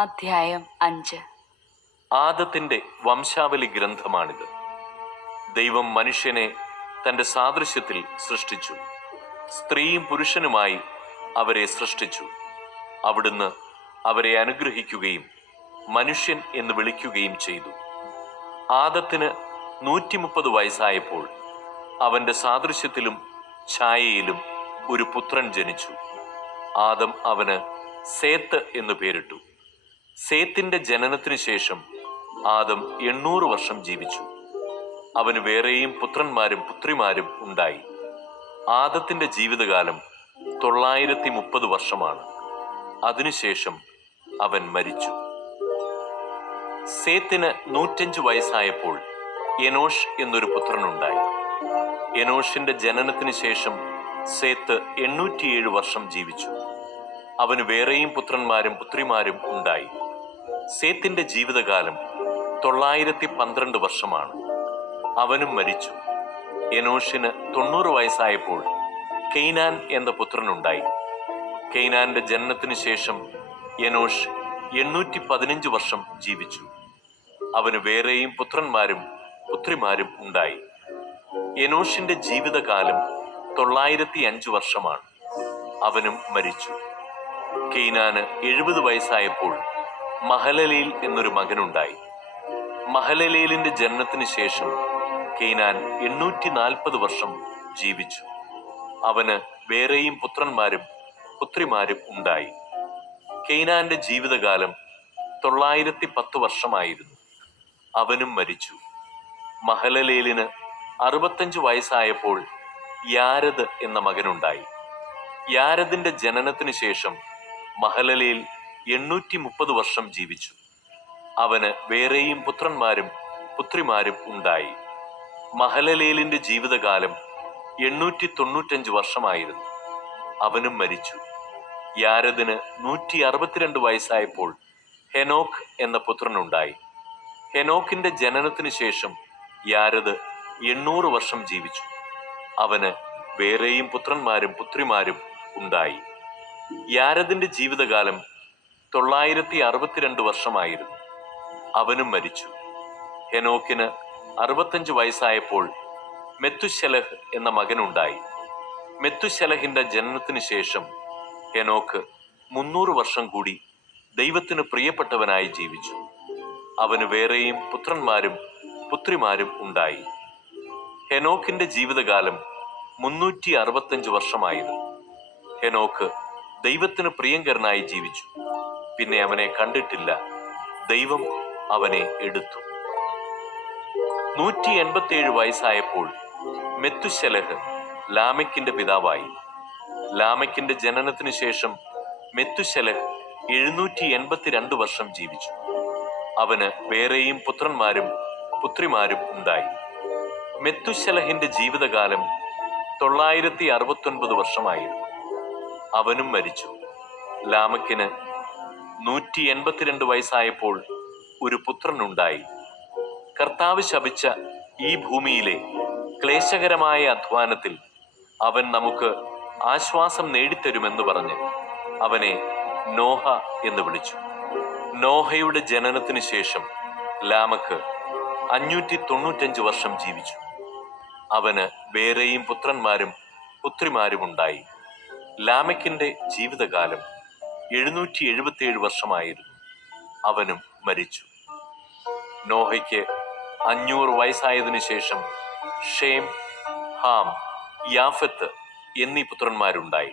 അധ്യായം 5. ആദത്തിന്റെ വംശാവലി ഗ്രന്ഥമാണിത്. ദൈവം മനുഷ്യനെ തന്റെ സാദൃശ്യത്തിൽ സൃഷ്ടിച്ചു. സ്ത്രീയും പുരുഷനുമായി അവരെ സൃഷ്ടിച്ചു. അവിടുന്ന് അവരെ അനുഗ്രഹിക്കുകയും മനുഷ്യൻ എന്ന് വിളിക്കുകയും ചെയ്തു. ആദത്തിന് 130 വയസ്സായപ്പോൾ അവന്റെ സാദൃശ്യത്തിലും ഛായയിലും ഒരു പുത്രൻ ജനിച്ചു. ആദം അവന് സേത്ത് എന്നു പേരിട്ടു. സേത്തിന്റെ ജനനത്തിനു ശേഷം ആദം 800 വർഷം ജീവിച്ചു. അവന് വേറെയും പുത്രന്മാരും പുത്രിമാരും ഉണ്ടായി. ആദത്തിന്റെ ജീവിതകാലം 930 വർഷമാണ്. അതിനുശേഷം അവൻ മരിച്ചു. സേത്തിന് 105 വയസ്സായപ്പോൾ എനോഷ് എന്നൊരു പുത്രനുണ്ടായി. എനോഷിന്റെ ജനനത്തിനു ശേഷം സേത്ത് 807 വർഷം ജീവിച്ചു. അവന് വേറെയും പുത്രന്മാരും പുത്രിമാരും ഉണ്ടായി. സേത്തിന്റെ ജീവിതകാലം 912 വർഷമാണ്. അവനും മരിച്ചു. എനോഷിന് 90 വയസ്സായപ്പോൾ കെയ്നാൻ എന്ന പുത്രനുണ്ടായി. കെയ്നാന്റെ ജനനത്തിനു ശേഷം എനോഷ് 815 വർഷം ജീവിച്ചു. അവന് വേറെയും പുത്രന്മാരും പുത്രിമാരും ഉണ്ടായി. എനോഷിന്റെ ജീവിതകാലം 905 വർഷമാണ്. അവനും മരിച്ചു. കെയ്നാന് 70 വയസ്സായപ്പോൾ മഹലലേൽ എന്നൊരു മകനുണ്ടായി. മഹലലേലിന്റെ ജനനത്തിനു ശേഷം കെയ്നാൻ 840 വർഷം ജീവിച്ചു. അവന് വേറെയും പുത്രന്മാരും പുത്രിമാരും ഉണ്ടായി. കെയ്നാന്റെ ജീവിതകാലം 910 വർഷമായിരുന്നു. അവനും മരിച്ചു. മഹലലേലിന് 65 വയസ്സായപ്പോൾ യാരദ് എന്ന മകനുണ്ടായി. യാരദിന്റെ ജനനത്തിനു ശേഷം മഹലലേൽ 830 വർഷം ജീവിച്ചു. അവന് വേറെയും പുത്രന്മാരും പുത്രിമാരും ഉണ്ടായി. മഹലലേലിന്റെ ജീവിതകാലം 895 വർഷമായിരുന്നു. അവനും മരിച്ചു. യാരദിന് 162 വയസ്സായപ്പോൾ ഹെനോക്ക് എന്ന പുത്രനുണ്ടായി. ഹെനോക്കിന്റെ ജനനത്തിനു ശേഷം യാരദ് 800 വർഷം ജീവിച്ചു. അവന് വേറെയും പുത്രന്മാരും പുത്രിമാരും ഉണ്ടായി. യാരദിന്റെ ജീവിതകാലം 962 വർഷമായിരുന്നു. അവനും മരിച്ചു. ഹെനോക്കിന് 65 വയസ്സായപ്പോൾ മെത്തുശലഹ് എന്ന മകനുണ്ടായി. മെത്തുശലഹിന്റെ ജനനത്തിനു ശേഷം ഹെനോക്ക് 300 വർഷം കൂടി ദൈവത്തിന് പ്രിയപ്പെട്ടവനായി ജീവിച്ചു. അവന് വേറെയും പുത്രന്മാരും പുത്രിമാരും ഉണ്ടായി. ഹെനോക്കിന്റെ ജീവിതകാലം 365 വർഷമായിരുന്നു. ഹെനോക്ക് ദൈവത്തിന് പ്രിയങ്കരനായി ജീവിച്ചു. പിന്നെ അവനെ കണ്ടിട്ടില്ല. ദൈവം അവനെ എടുത്തു. 187 വയസ്സായപ്പോൾ മെത്തുശലഹ് ലാമെക്കിന്റെ പിതാവായി. ലാമെക്കിന്റെ ജനനത്തിനു ശേഷം മെത്തുശലഹ് 782 വർഷം ജീവിച്ചു. അവന് വേറെയും പുത്രന്മാരും പുത്രിമാരും ഉണ്ടായി. മെത്തുശലഹിന്റെ ജീവിതകാലം 969 വർഷമായിരുന്നു. അവനും മരിച്ചു. ലാമെക്കിന് 182 വയസ്സായപ്പോൾ ഒരു പുത്രനുണ്ടായി. കർത്താവ് ശപിച്ച ഈ ഭൂമിയിലെ ക്ലേശകരമായ അധ്വാനത്തിൽ അവൻ നമുക്ക് ആശ്വാസം നേടിത്തരുമെന്ന് പറഞ്ഞ് അവനെ നോഹ എന്ന് വിളിച്ചു. നോഹയുടെ ജനനത്തിനു ശേഷം ലാമെക്ക് 595 വർഷം ജീവിച്ചു. അവന് വേറെയും പുത്രന്മാരും പുത്രിമാരും ഉണ്ടായി. ലാമെക്കിന്റെ ജീവിതകാലം 777 വർഷമായിരുന്നു. അവനും മരിച്ചു. നോഹയ്ക്ക് 500 വയസ്സായതിനു ശേഷം ഷേം, ഹാം, യാഫത്ത് എന്നീ പുത്രന്മാരുണ്ടായി.